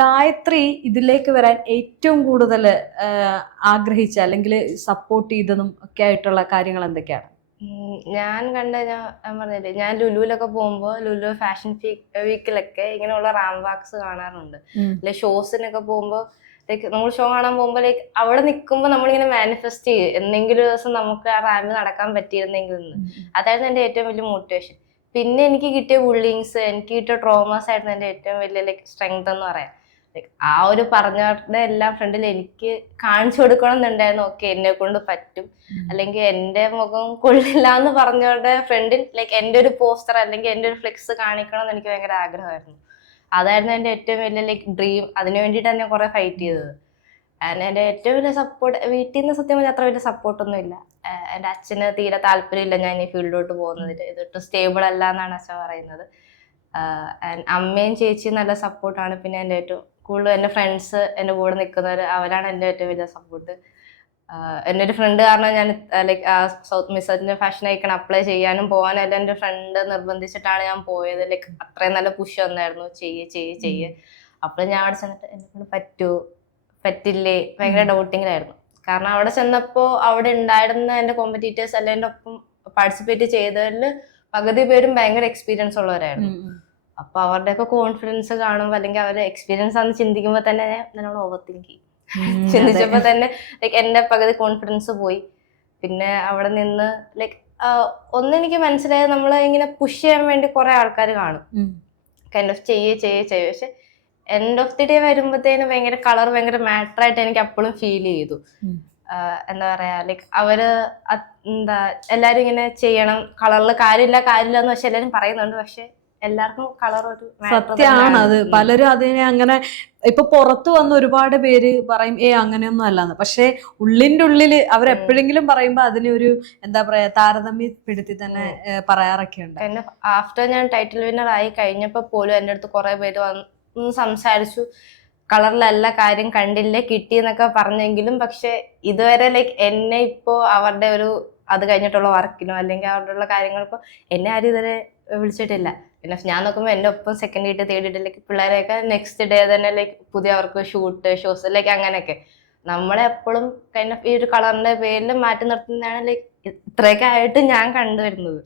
ഗായത്രി ഇതിലേക്ക് വരാൻ ഏറ്റവും കൂടുതൽ ആഗ്രഹിച്ച അല്ലെങ്കിൽ സപ്പോർട്ട് ചെയ്തതും ഒക്കെ ആയിട്ടുള്ള കാര്യങ്ങൾ എന്തൊക്കെയാണ്? ഞാൻ പറഞ്ഞില്ലേ, ഞാൻ ലുലുവിലൊക്കെ പോകുമ്പോ ലുലു ഫാഷൻ വീക്കിലൊക്കെ ഇങ്ങനെയുള്ള റാം വാക്സ് കാണാറുണ്ട്. അല്ലെ ഷോസിനൊക്കെ പോകുമ്പോ ലൈക്ക് നമ്മൾ ഷോ കാണാൻ പോകുമ്പോ ലൈക്ക് അവിടെ നിൽക്കുമ്പോൾ നമ്മളിങ്ങനെ മാനിഫെസ്റ്റ് ചെയ്യും എന്തെങ്കിലും ഒരു ദിവസം നമുക്ക് ആ റാമിൽ നടക്കാൻ പറ്റിയിരുന്നെങ്കിൽ എന്ന്. അതായിരുന്നു എന്റെ ഏറ്റവും വലിയ മോട്ടിവേഷൻ. പിന്നെ എനിക്ക് കിട്ടിയ ബുള്ളിങ്സ്, എനിക്ക് കിട്ടിയ ട്രോമാസ് ആയിരുന്നു എന്റെ ഏറ്റവും വലിയ ലൈക്ക് സ്ട്രെങ്ത് എന്ന് പറയാം. ലൈക്ക് ആ ഒരു പറഞ്ഞവരുടെ എല്ലാം ഫ്രണ്ടിൽ എനിക്ക് കാണിച്ചു കൊടുക്കണം എന്നുണ്ടായിരുന്നു. ഓക്കെ, എന്നെ കൊണ്ട് പറ്റും, അല്ലെങ്കിൽ എന്റെ മുഖം കൊള്ളില്ല എന്ന് പറഞ്ഞവരുടെ ഫ്രണ്ടിൽ ലൈക്ക് എന്റെ ഒരു പോസ്റ്റർ അല്ലെങ്കിൽ എന്റെ ഒരു ഫ്ലെക്സ് കാണിക്കണം എന്ന് എനിക്ക് ഭയങ്കര ആഗ്രഹമായിരുന്നു. അതായിരുന്നു എന്റെ ഏറ്റവും വലിയ ലൈക്ക് ഡ്രീം. അതിനു വേണ്ടിയിട്ടാണ് ഞാൻ കുറെ ഫൈറ്റ് ചെയ്തത്. എന്റെ ഏറ്റവും വലിയ സപ്പോർട്ട് വീട്ടിൽ നിന്ന് സത്യം പറഞ്ഞാൽ അത്ര വലിയ സപ്പോർട്ടൊന്നും ഇല്ല. എന്റെ അച്ഛന് തീരെ താല്പര്യമില്ല ഞാൻ ഈ ഫീൽഡിലോട്ട് പോകുന്നതിൽ. ഇതൊട്ട് സ്റ്റേബിൾ അല്ല എന്നാണ് അച്ഛൻ പറയുന്നത്. അമ്മയും ചേച്ചിയും നല്ല സപ്പോർട്ടാണ്. പിന്നെ എൻ്റെ ഏറ്റവും കൂടുതൽ എൻ്റെ ഫ്രണ്ട്സ് എൻ്റെ കൂടെ നിൽക്കുന്നവർ, അവരാണ് എൻ്റെ ഏറ്റവും വലിയ സപ്പോർട്ട്. എൻ്റെ ഒരു ഫ്രണ്ട് കാരണം ഞാൻ ലൈക്ക് സൗത്ത് മിസ്സിന്റെ ഫാഷൻ ഐക്കൺ അപ്ലൈ ചെയ്യാനും പോകാനും എല്ലാം എൻ്റെ ഫ്രണ്ട് നിർബന്ധിച്ചിട്ടാണ് ഞാൻ പോയത്. ലൈക്ക് അത്രയും നല്ല പുഷ് വന്നായിരുന്നു, ചെയ്യേ. അപ്പോൾ ഞാൻ അവിടെ ചെന്നിട്ട് എന്നെ കൊണ്ട് പറ്റുമോ പറ്റില്ലേ ഭയങ്കര ഡൗട്ടിങ്ങിലായിരുന്നു. കാരണം അവിടെ ചെന്നപ്പോൾ അവിടെ ഉണ്ടായിരുന്ന എൻ്റെ കോമ്പറ്റീറ്റേഴ്സ് അല്ല എൻ്റെ ഒപ്പം പാർട്ടിസിപ്പേറ്റ് ചെയ്തതിൽ പകുതി പേരും ഭയങ്കര എക്സ്പീരിയൻസ് ഉള്ളവരായിരുന്നു. അപ്പൊ അവരുടെയൊക്കെ കോൺഫിഡൻസ് കാണുമ്പോൾ അല്ലെങ്കിൽ അവരുടെ എക്സ്പീരിയൻസ് ആണെന്ന് ചിന്തിക്കുമ്പോൾ തന്നെ ഞാൻ ഓവർ തിങ്ക് ചെയ്യും. ചിന്തിച്ചപ്പോ തന്നെ ലൈക്ക് എന്റെ പകുതി കോൺഫിഡൻസ് പോയി. പിന്നെ അവിടെ നിന്ന് ലൈക്ക് ഒന്നെനിക്ക് മനസ്സിലായത് നമ്മളെ ഇങ്ങനെ പുഷ് ചെയ്യാൻ വേണ്ടി കുറെ ആൾക്കാർ കാണും, കൈൻഡ് ഓഫ് ചെയ്യേ. പക്ഷെ എൻഡ് ഓഫ് ദി ഡേ വരുമ്പോഴത്തേനും ഭയങ്കര കളർ ഭയങ്കര മാറ്റർ ആയിട്ട് എനിക്ക് അപ്പോഴും ഫീൽ ചെയ്തു. എന്താ പറയാ ലൈക്ക് അവര് എല്ലാരും ഇങ്ങനെ ചെയ്യണം, കളറിൽ കാര്യമില്ല എന്ന് പക്ഷെ എല്ലാരും പറയുന്നുണ്ട്. പക്ഷെ എല്ലാവർക്കും കളർ ഒരു സത്യമാണ് അത്. പലരും അതിനെ അങ്ങനെ ഇപ്പൊ പുറത്തു വന്ന ഒരുപാട് പേര് പറയും അങ്ങനെയൊന്നും അല്ലാന്ന്. പക്ഷെ ഉള്ളിന്റെ ഉള്ളില് അവരെപ്പോഴെങ്കിലും പറയുമ്പോ അതിനൊരു എന്താ പറയാ താരതമ്യപ്പെടുത്തി തന്നെ പറയാറൊക്കെ ഉണ്ട്. ആഫ്റ്റർ ഞാൻ ടൈറ്റിൽ വിന്നർ ആയി കഴിഞ്ഞപ്പോ പോലും എൻ്റെ അടുത്ത് കുറെ പേര് വന്ന് സംസാരിച്ചു, കളറിലല്ല കാര്യം, കണ്ടില്ലേ കിട്ടിയെന്നൊക്കെ പറഞ്ഞെങ്കിലും പക്ഷെ ഇതുവരെ ലൈക്ക് എന്നെ ഇപ്പോ അവരുടെ ഒരു അത് കഴിഞ്ഞിട്ടുള്ള വർക്കിനോ അല്ലെങ്കിൽ അവരുടെ കാര്യങ്ങൾക്കോ എന്നെ ആരും ഇതുവരെ വിളിച്ചിട്ടില്ല. പിന്നെ ഞാൻ നോക്കുമ്പോൾ എൻ്റെ ഒപ്പം സെക്കൻഡ് ഇട്ട് തേർഡ് ഇട്ട് ലൈക്ക് പിള്ളേരെയൊക്കെ നെക്സ്റ്റ് ഡേ തന്നെ ലൈക്ക് പുതിയ അവർക്ക് ഷോസ് ലൈക്ക് അങ്ങനെയൊക്കെ. നമ്മളെ എപ്പോഴും ഈ ഒരു കളറിന്റെ പേരിൽ മാറ്റി നിർത്തുന്നതാണ് ലൈക്ക് ഇത്രയൊക്കെ ആയിട്ട് ഞാൻ കണ്ടുവരുന്നത്.